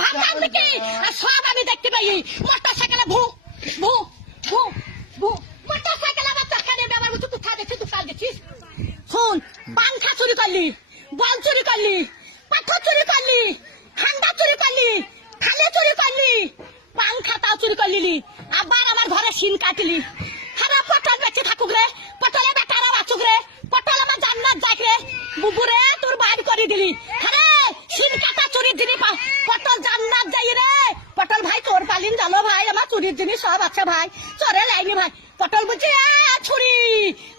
ভাত আনবে কি আর সব আমি দেখতে পাই মোটর সাইকেলে ভু ভু ভু ভু মোটর সাইকেল আবার তরকারি ব্যবহার করছি কোথায় দেখছিস দোকান দেখছিস শোন পাংখা চুরি করলি বল চুরি করলি পাথর চুরি করলি ঠান্ডা চুরি করলি থালে চুরি করলি পাংখাটাও চুরি করলি আবার আমার ঘরে সিন কাটলি হারা পটল বেঁচে থাকুক রে পটলে বেটারাও আছুক রে পটল আমার জান্নাত যাক রে বুবুরে তোর বাইর করে দিলি আরে সিন কাটা চুরির জিনিস পটল জান্নাত যাই রে পটল ভাই তোর পালিন জানো ভাই আমার চুরির জিনিস সব আছে ভাই চরে লাইনি ভাই পটল বুঝছি ছুরি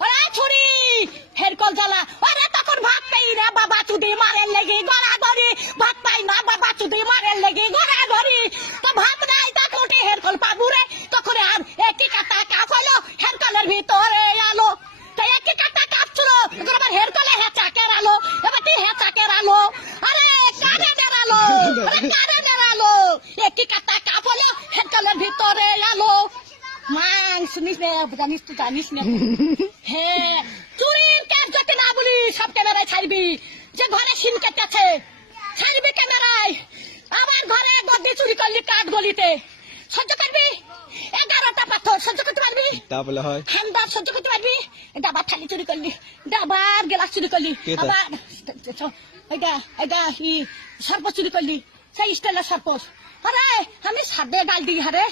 ওরে ছুরি হেরকল জ্বালা ওরে তখন ভাত পাই রে বাবা চুদি মারের লেগে গড়া গড়ি ভাত পাই না বাবা চুদি মারের লেগে গড়া গড়ি তো ভাত নাই তখন উঠে হেরকল পাবু রে তখন আর একই কাটা কাপ হলো হেরকলের ভিতরে আলো তো একই কাটা কাপ ছিল এবার আবার হেরকলে হেঁচাকের আলো এবার তুই হেঁচাকের আলো আরে কারে দেরালো আরে কারে দেরালো একই কাটা কাপ হলো হেরকলের ভিতরে আলো মান শুনিস না জানিস না হ্যাঁ চুরির কাজ যাতে না বলি সব ক্যামেরায় ছাড়বি যে ঘরে সিন কেটেছে ছাড়বি ক্যামেরায় আবার ঘরে গদি চুরি করলি কাঠ গলিতে সহ্য করবি 11টা পাথর সহ্য করতে পারবি তাহলে হয় হান্দার সহ্য করতে পারবি ডাবার থালি চুরি করলি ডাবার গ্লাস চুরি করলি আবার এটা সর্প চুরি করলি সেই স্টাইলের সর্প আরে আমি সাদে গাল দিই আরে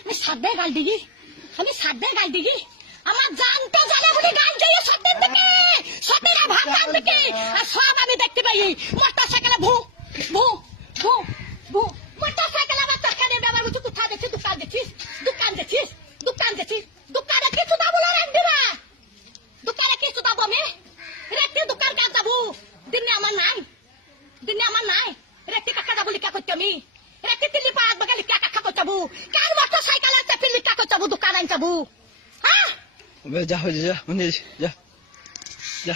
আমি সাদে গাল দিই আমার জানতে জানে বলে গাল দিয়ে সত্যের দিকে সত্যেরা ভাত আনবে কি আর সব আমি দেখতে পাই মোটর সাইকেলে ভু ভু ভু ভু মোটর সাইকেল আবার তরকারি ব্যবহার করছি কোথায় দেখছিস দোকানে কিছু দাবো না রান্দিরা দোকানে কিছু দাবো আমি রেখে দোকান কাজ যাবো দিনে আমার নাই রেখে কাকা যাবো লিখা করতে আমি রেখে তিল্লি পাঁচ বাগে লিখা কাকা করতে যাবো কার মোটর সাইকেল আছে পিল্লি কাকা যাবো দোকান আন যাবো হ্যাঁ যা যা যা যা